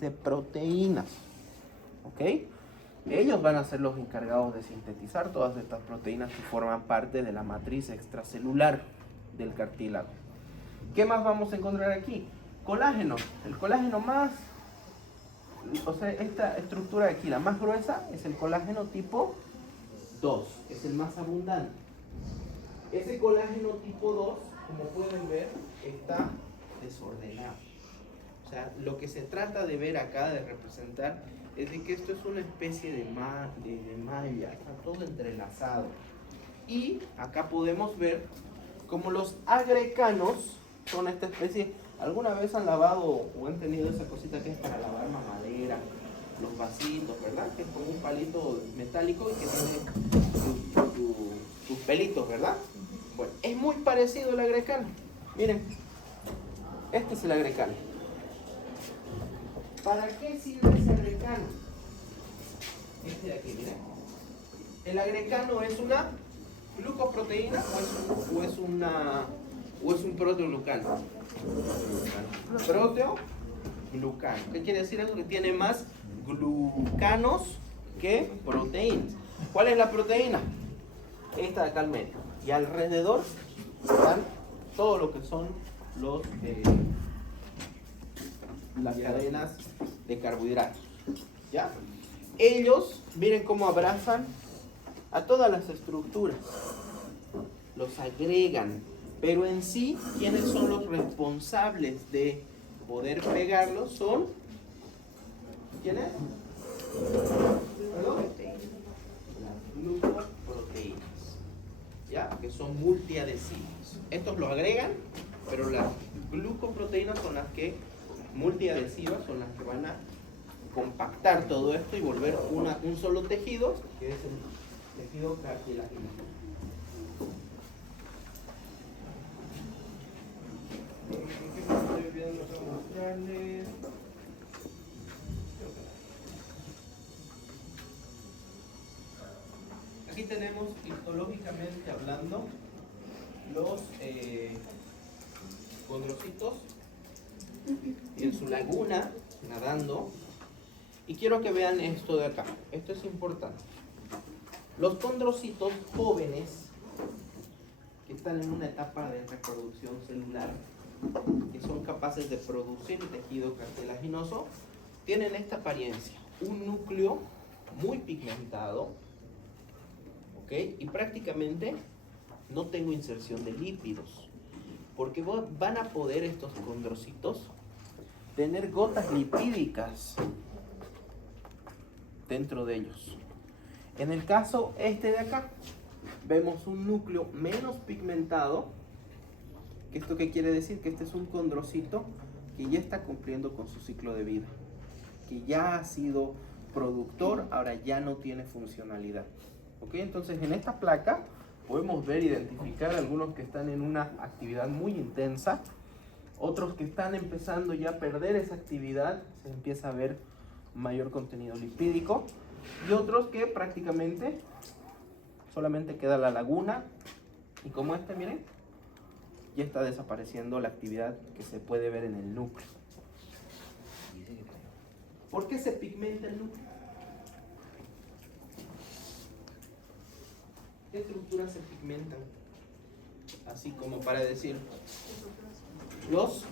de proteínas, ¿ok? Ellos van a ser los encargados de sintetizar todas estas proteínas que forman parte de la matriz extracelular del cartílago. ¿Qué más vamos a encontrar aquí? Colágeno. El colágeno más, o sea, esta estructura de aquí, la más gruesa, es el colágeno tipo 2, es el más abundante. Ese colágeno tipo 2, como pueden ver, está desordenado. O sea, lo que se trata de ver acá, de representar, es de que esto es una especie de malla, está todo entrelazado. Y acá podemos ver como los agrecanos son esta especie. ¿Alguna vez han lavado o han tenido esa cosita que es para lavar mamadera? Los vasitos, ¿verdad? Que es como un palito metálico y que tiene sus pelitos, ¿verdad? Bueno, es muy parecido al agrecano. Miren, este es el agrecano. ¿Para qué sirve ese agrecano? Este de aquí, miren. El agrecano es una glucoproteína o es un proteoglucano. Proteoglucano. ¿Qué quiere decir eso? Que tiene más glucanos que proteínas. ¿Cuál es la proteína? Esta de acá al medio. Y alrededor están todo lo que son las cadenas de carbohidratos. ¿Ya? Ellos, miren cómo abrazan a todas las estructuras. Los agregan. Pero en sí, ¿quiénes son los responsables de poder pegarlos? Son, ¿quiénes? ¿Perdón? Las glucoproteínas, ¿ya? Que son multiadhesivas. Estos lo agregan, pero las glucoproteínas son las que, multiadhesivas, son las que van a compactar todo esto y volver un solo tejido, que es el tejido cartilaginoso. ¿Qué más estoy viendo para mostrarles? Aquí tenemos, histológicamente hablando, los condrocitos en su laguna, nadando. Y quiero que vean esto de acá. Esto es importante. Los condrocitos jóvenes, que están en una etapa de reproducción celular, que son capaces de producir tejido cartilaginoso, tienen esta apariencia, un núcleo muy pigmentado, ¿ok? Y prácticamente no tengo inserción de lípidos, porque van a poder estos condrocitos tener gotas lipídicas dentro de ellos. En el caso este de acá, vemos un núcleo menos pigmentado. ¿Esto qué quiere decir? Que este es un condrocito que ya está cumpliendo con su ciclo de vida, que ya ha sido productor, ahora ya no tiene funcionalidad. ¿Ok? Entonces en esta placa podemos ver, identificar algunos que están en una actividad muy intensa, otros que están empezando ya a perder esa actividad, se empieza a ver mayor contenido lipídico, y otros que prácticamente solamente queda la laguna, y como este, miren, ya está desapareciendo la actividad que se puede ver en el núcleo. ¿Por qué se pigmenta el núcleo? ¿Qué estructuras se pigmentan? Así como para decir, los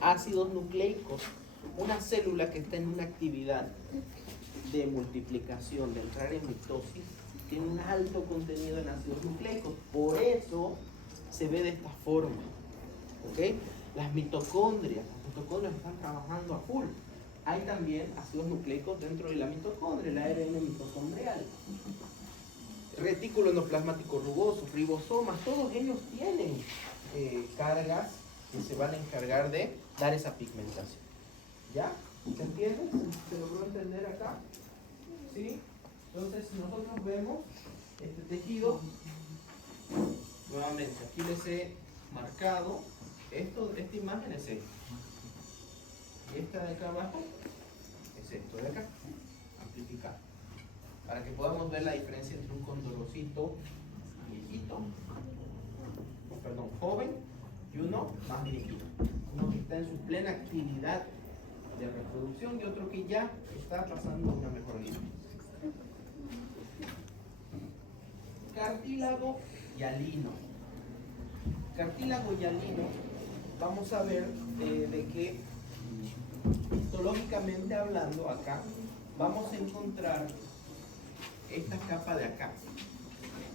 ácidos nucleicos. Una célula que está en una actividad de multiplicación, de entrar en mitosis, tiene un alto contenido en ácidos nucleicos. Por eso se ve de esta forma. ¿Ok? Las mitocondrias están trabajando a full. Hay también ácidos nucleicos dentro de la mitocondria, el ARN mitocondrial. Retículo endoplasmático rugoso, ribosomas, todos ellos tienen cargas que se van a encargar de dar esa pigmentación. ¿Ya? ¿Se entiende? ¿Se logró entender acá? ¿Sí? Entonces nosotros vemos este tejido. Nuevamente, aquí les he marcado esta imagen es esta. Y esta de acá abajo es esto de acá, amplificado. Para que podamos ver la diferencia entre un condrocito viejito, perdón, joven, y uno más viejito. Uno que está en su plena actividad de reproducción y otro que ya está pasando una mejor vida. Cartílago hialino. Cartílago hialino, vamos a ver de que histológicamente hablando acá, vamos a encontrar esta capa de acá,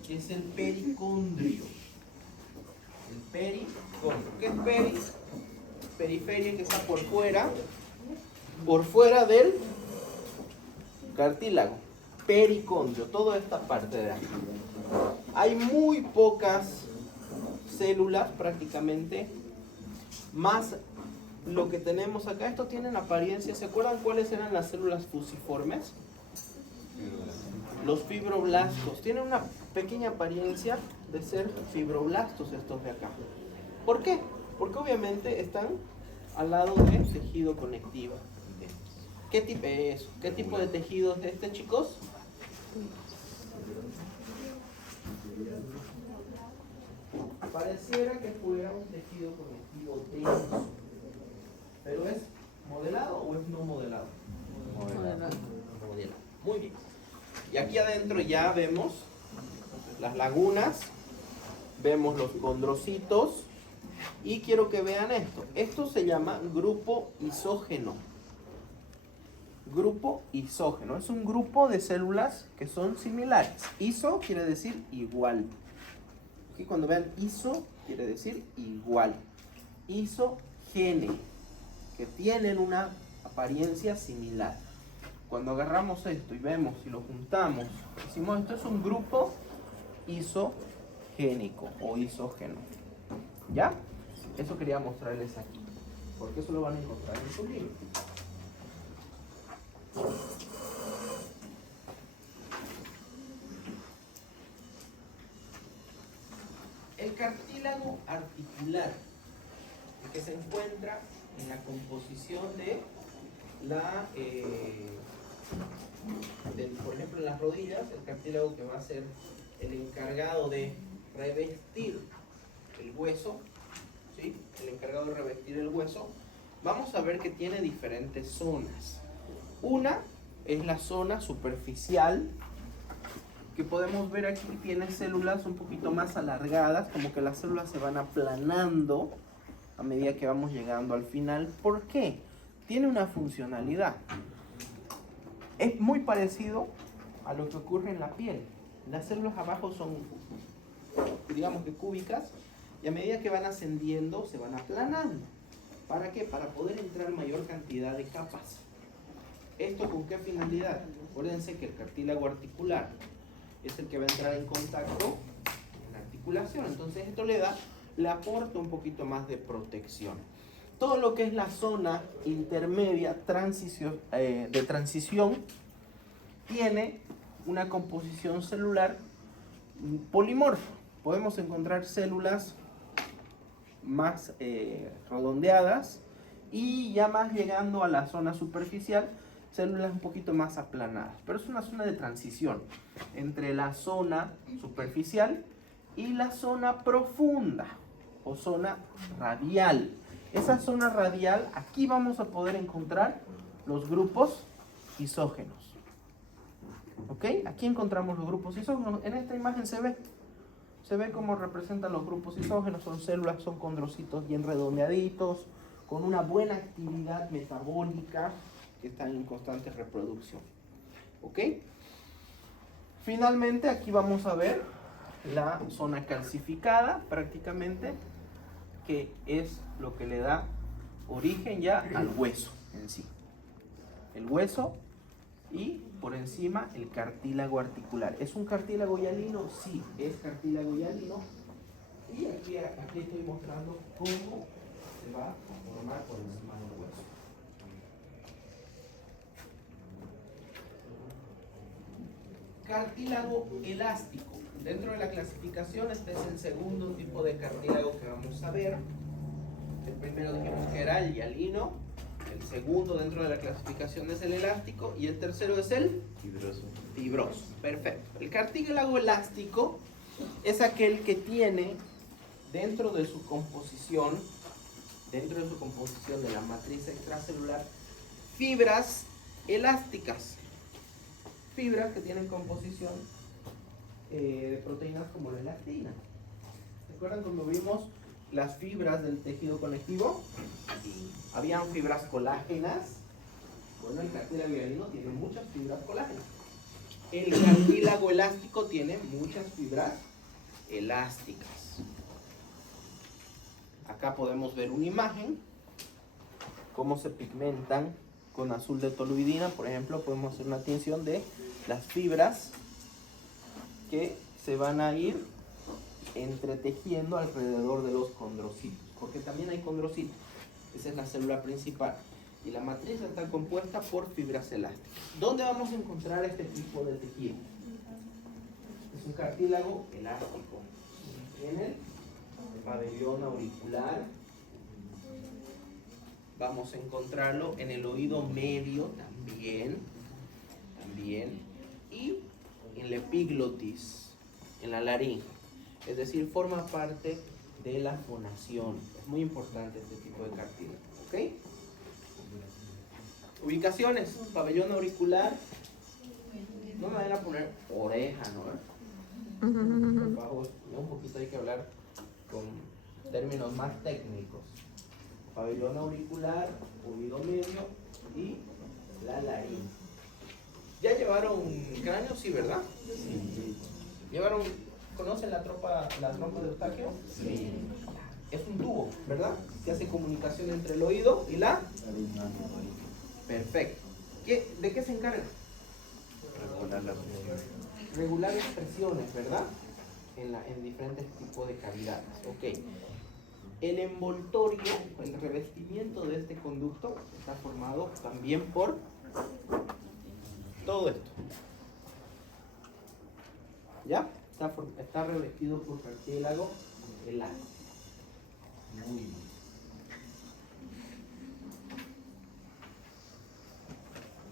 que es el pericondrio. El pericondrio. ¿Qué es peri? Periferia, que está por fuera del cartílago. Pericondrio, toda esta parte de aquí. Hay muy pocas células prácticamente, más lo que tenemos acá. Estos tienen apariencia, ¿se acuerdan cuáles eran las células fusiformes? Los fibroblastos. Tienen una pequeña apariencia de ser fibroblastos estos de acá. ¿Por qué? Porque obviamente están al lado del tejido conectivo. ¿Qué tipo de tejido es este, chicos? Pareciera que fuera un tejido conectivo denso. ¿Pero es modelado o es no modelado? Modelado. Muy bien. Y aquí adentro ya vemos las lagunas, vemos los condrocitos y quiero que vean esto. Esto se llama grupo isógeno. Grupo isógeno. Es un grupo de células que son similares. Iso quiere decir igual. Aquí cuando vean iso quiere decir igual. Isogene, que tienen una apariencia similar. Cuando agarramos esto y vemos y lo juntamos, decimos esto es un grupo isogénico o isógeno. ¿Ya? Eso quería mostrarles aquí, porque eso lo van a encontrar en su libro. El cartílago articular, el que se encuentra en la composición de la, por ejemplo, en las rodillas, el cartílago que va a ser el encargado de revestir el hueso, ¿sí? El encargado de revestir el hueso, vamos a ver que tiene diferentes zonas. Una es la zona superficial, que podemos ver aquí, tiene células un poquito más alargadas, como que las células se van aplanando a medida que vamos llegando al final. ¿Por qué? Tiene una funcionalidad. Es muy parecido a lo que ocurre en la piel. Las células abajo son, digamos que cúbicas, y a medida que van ascendiendo se van aplanando. ¿Para qué? Para poder entrar mayor cantidad de capas. ¿Esto con qué finalidad? Acuérdense que el cartílago articular es el que va a entrar en contacto en la articulación. Entonces esto le aporta un poquito más de protección. Todo lo que es la zona intermedia de transición tiene una composición celular polimorfa. Podemos encontrar células más redondeadas y ya más llegando a la zona superficial, células un poquito más aplanadas. Pero es una zona de transición entre la zona superficial y la zona profunda o zona radial. Esa zona radial, aquí vamos a poder encontrar los grupos isógenos. ¿Ok? Aquí encontramos los grupos isógenos. En esta imagen se ve cómo representan los grupos isógenos. Son células, son condrocitos bien redondeaditos, con una buena actividad metabólica, que están en constante reproducción. ¿Ok? Finalmente aquí vamos a ver la zona calcificada prácticamente, que es lo que le da origen ya al hueso en sí. El hueso y por encima el cartílago articular. ¿Es un cartílago hialino? Sí, es cartílago hialino. Y aquí estoy mostrando cómo se va a formar por encima del hueso. Cartílago elástico. Dentro de la clasificación, este es el segundo tipo de cartílago que vamos a ver. El primero dijimos que era el hialino. El segundo dentro de la clasificación es el elástico. Y el tercero es el fibroso. Perfecto. El cartílago elástico es aquel que tiene dentro de su composición de la matriz extracelular, fibras elásticas. Fibras que tienen composición de proteínas como la elastina. ¿Recuerdan cuando vimos las fibras del tejido conectivo? Habían fibras colágenas. Bueno, el cartílago hialino tiene muchas fibras colágenas. El cartílago elástico tiene muchas fibras elásticas. Acá podemos ver una imagen, cómo se pigmentan con azul de toluidina. Por ejemplo, podemos hacer una tinción de las fibras que se van a ir entretejiendo alrededor de los condrocitos, porque también hay condrocitos. Esa es la célula principal. Y la matriz está compuesta por fibras elásticas. ¿Dónde vamos a encontrar este tipo de tejido? Es un cartílago elástico. En el pabellón auricular. Vamos a encontrarlo en el oído medio también. Y en la epiglotis, en la laringe. Es decir, forma parte de la fonación. Es muy importante este tipo de cartílago. ¿Ok? Ubicaciones, pabellón auricular. No me vayan a poner oreja, ¿no? Por favor, un poquito hay que hablar con términos más técnicos. Pabellón auricular, oído medio y la laringe. ¿Ya llevaron cráneo? Sí, ¿verdad? Sí. ¿Llevaron, conocen la trompa de Eustaquio? Sí. Es un tubo, ¿verdad? Que hace comunicación entre el oído y la... Perfecto. ¿De qué se encarga? Regular las presiones, ¿verdad? En diferentes tipos de cavidades. Ok. El envoltorio, el revestimiento de este conducto está formado también por todo esto. ¿Ya? Está revestido por cartílago elástico. Muy bien.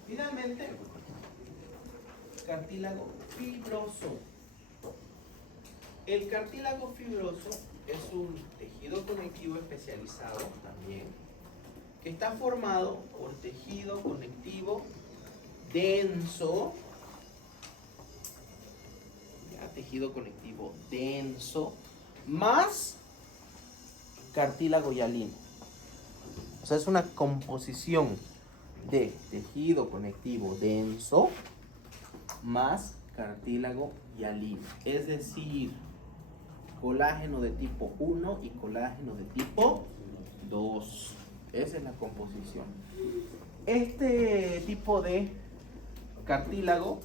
Finalmente, cartílago fibroso. El cartílago fibroso es un tejido conectivo especializado también, que está formado por tejido conectivo denso, tejido conectivo denso, más cartílago hialino. O sea, es una composición de tejido conectivo denso más cartílago hialino. Es decir, colágeno de tipo 1 y colágeno de tipo 2. Esa es la composición. Este tipo de cartílago,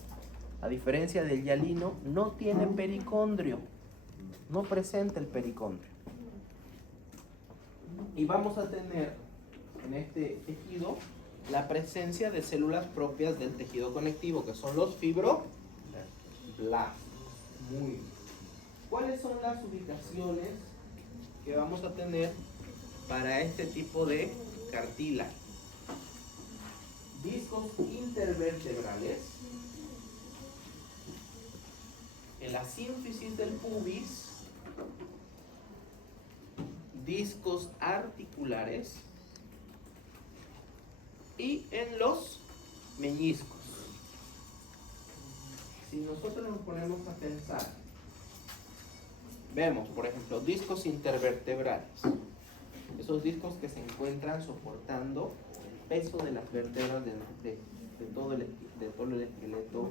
a diferencia del hialino, no tiene pericondrio. No presenta el pericondrio. Y vamos a tener en este tejido la presencia de células propias del tejido conectivo, que son los fibroblastos. Muy bien. ¿Cuáles son las ubicaciones que vamos a tener para este tipo de cartílago? Discos intervertebrales, en la sínfisis del pubis, discos articulares y en los meñiscos. Si nosotros nos ponemos a pensar, vemos, por ejemplo, discos intervertebrales. Esos discos que se encuentran soportando el peso de las vértebras de todo el esqueleto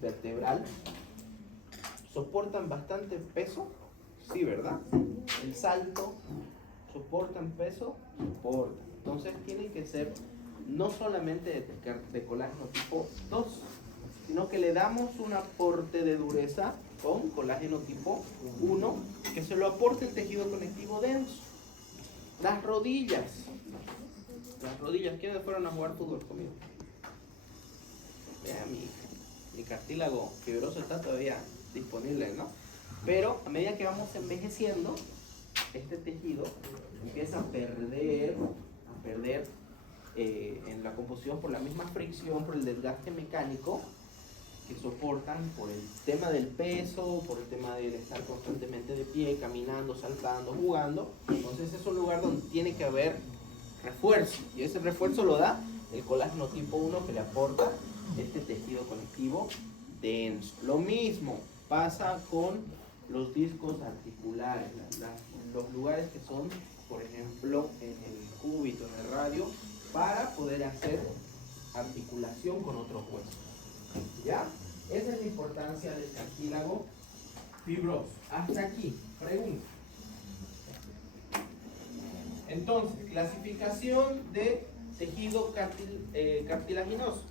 vertebral. ¿Soportan bastante peso? Sí, ¿verdad? El salto, ¿soportan peso? Soportan. Entonces tienen que ser no solamente de colágeno tipo 2, sino que le damos un aporte de dureza con colágeno tipo 1, que se lo aporte el tejido conectivo denso. Las rodillas. ¿Quiénes fueron a jugar fútbol conmigo? Vean, mi cartílago fibroso está todavía disponible, ¿no? Pero a medida que vamos envejeciendo, este tejido empieza a perder en la composición por la misma fricción, por el desgaste mecánico que soportan por el tema del peso, por el tema de estar constantemente de pie, caminando, saltando, jugando. Entonces es un lugar donde tiene que haber refuerzo. Y ese refuerzo lo da el colágeno tipo 1 que le aporta este tejido conectivo denso. Lo mismo pasa con los discos articulares, los lugares que son, por ejemplo, en el cúbito, en el radio, para poder hacer articulación con otros huesos. ¿Ya? Esa es la importancia del cartílago fibroso. Hasta aquí, pregunta. Entonces, clasificación de tejido cartilaginoso.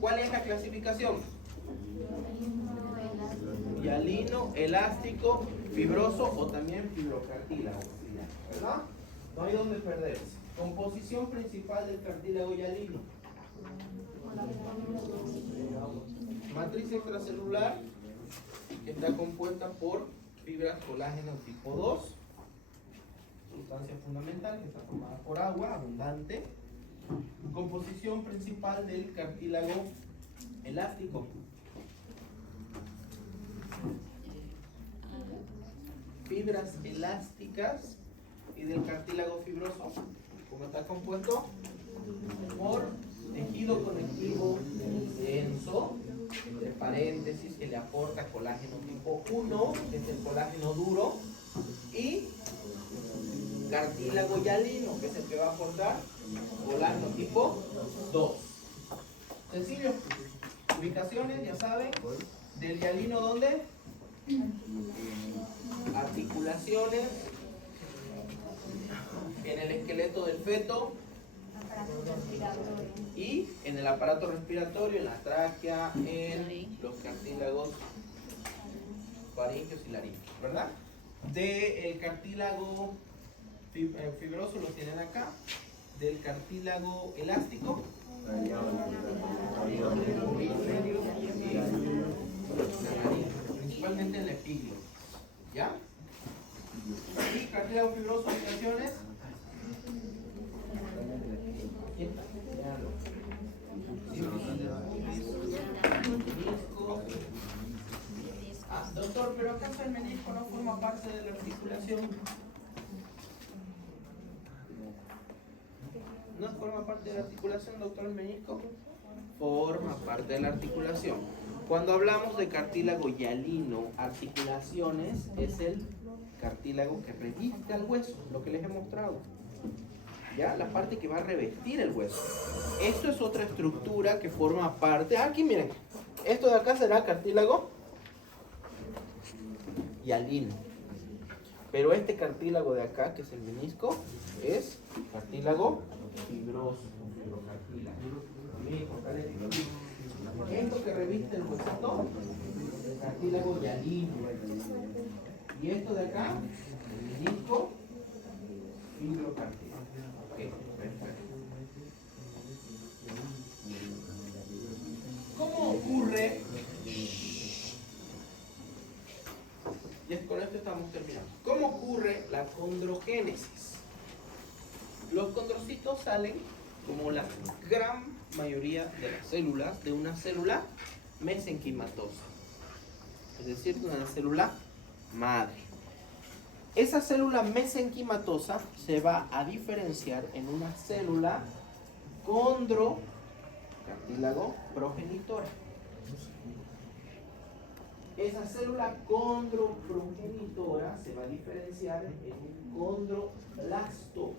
¿Cuál es la clasificación? Hialino, elástico, fibroso o también fibrocartílago, ¿verdad? No hay donde perderse. Composición principal del cartílago hialino. Matriz extracelular que está compuesta por fibras colágeno tipo 2, sustancia fundamental que está formada por agua abundante. Composición principal del cartílago elástico. Fibras elásticas y del cartílago fibroso, como está compuesto por tejido conectivo denso, entre paréntesis, que le aporta colágeno tipo 1, que es el colágeno duro, y cartílago hialino, que es el que va a aportar colágeno tipo 2. Sencillo. Ubicaciones, ya saben, del hialino, ¿dónde? Articulaciones en el esqueleto del feto y en el aparato respiratorio, en la tráquea, en los cartílagos faringeos y laringeos, ¿verdad? Del cartílago fibroso lo tienen acá, del cartílago elástico, principalmente en el epiglo, ¿ya? Y cartílago fibroso, ubicaciones. Doctor, pero ¿acaso el menisco no forma parte de la articulación? ¿No forma parte de la articulación, doctor, el menisco? Forma parte de la articulación. Cuando hablamos de cartílago hialino, articulaciones, es el cartílago que reviste al hueso, lo que les he mostrado. ¿Ya? La parte que va a revestir el hueso. Esto es otra estructura que forma parte. Aquí miren, esto de acá será cartílago hialino. Pero este cartílago de acá, que es el menisco, es cartílago fibroso, fibrocartílago. Esto que reviste el huesito, el cartílago hialino. Y esto de acá, el menisco, fibrocartílago. Perfecto. ¿Cómo ocurre? Y con esto estamos terminando. ¿Cómo ocurre la condrogénesis? Los condrocitos salen, como la gran mayoría de las células, de una célula mesenquimatosa, es decir, de una célula madre. Esa célula mesenquimatosa se va a diferenciar en una célula condrocartílago progenitora. Esa célula condroprogenitora se va a diferenciar en un condroblasto.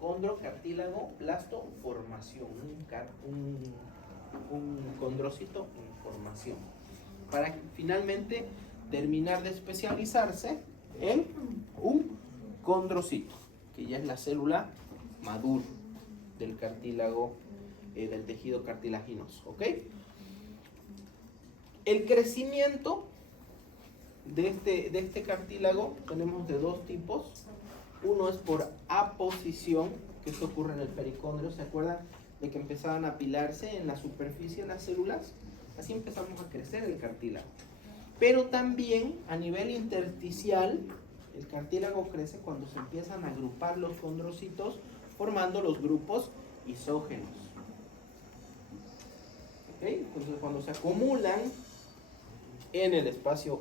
Condrocartílago blasto formación, un condrocito en formación, para finalmente terminar de especializarse en un condrocito, que ya es la célula madura del cartílago, del tejido cartilaginoso, ¿ok? El crecimiento de este cartílago tenemos de dos tipos. Uno es por aposición, que esto ocurre en el pericondrio. ¿Se acuerdan de que empezaban a apilarse en la superficie de las células? Así empezamos a crecer el cartílago. Pero también a nivel intersticial, el cartílago crece cuando se empiezan a agrupar los condrocitos, formando los grupos isógenos. ¿Okay? Entonces, cuando se acumulan en el espacio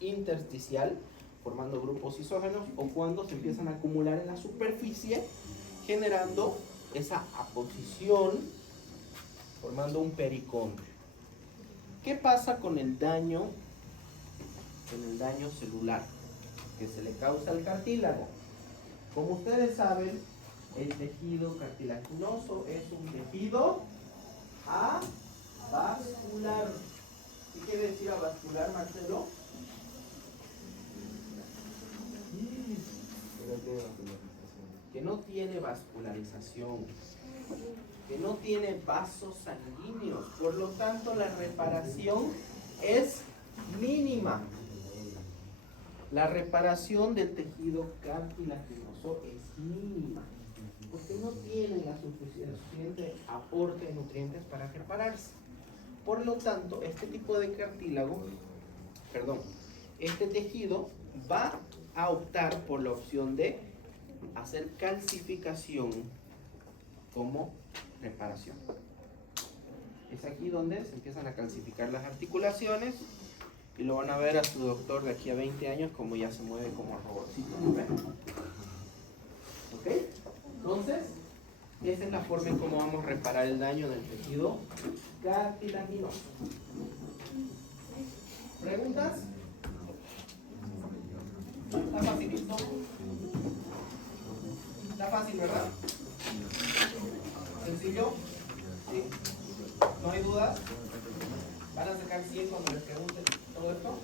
intersticial, formando grupos isógenos, o cuando se empiezan a acumular en la superficie, generando esa aposición, formando un pericondrio. ¿Qué pasa con el daño celular que se le causa al cartílago? Como ustedes saben, el tejido cartilaginoso es un tejido avascular. ¿Qué quiere decir avascular, Marcelo? Que no tiene vascularización, que no tiene vasos sanguíneos, por lo tanto la reparación es mínima. La reparación del tejido cartilaginoso es mínima, porque no tiene la suficiente aporte de nutrientes para repararse. Por lo tanto, este tipo de este tejido va a optar por la opción de hacer calcificación como reparación. Es aquí donde se empiezan a calcificar las articulaciones y lo van a ver a su doctor de aquí a 20 años como ya se mueve como robotcito. ¿Ok? Entonces, esa es la forma en cómo vamos a reparar el daño del tejido cartilaginoso. ¿Preguntas? ¿Está facilito? ¿Está fácil, verdad? ¿Sencillo? ¿Sí? ¿No hay dudas? ¿Van a sacar 100 cuando les pregunten todo esto?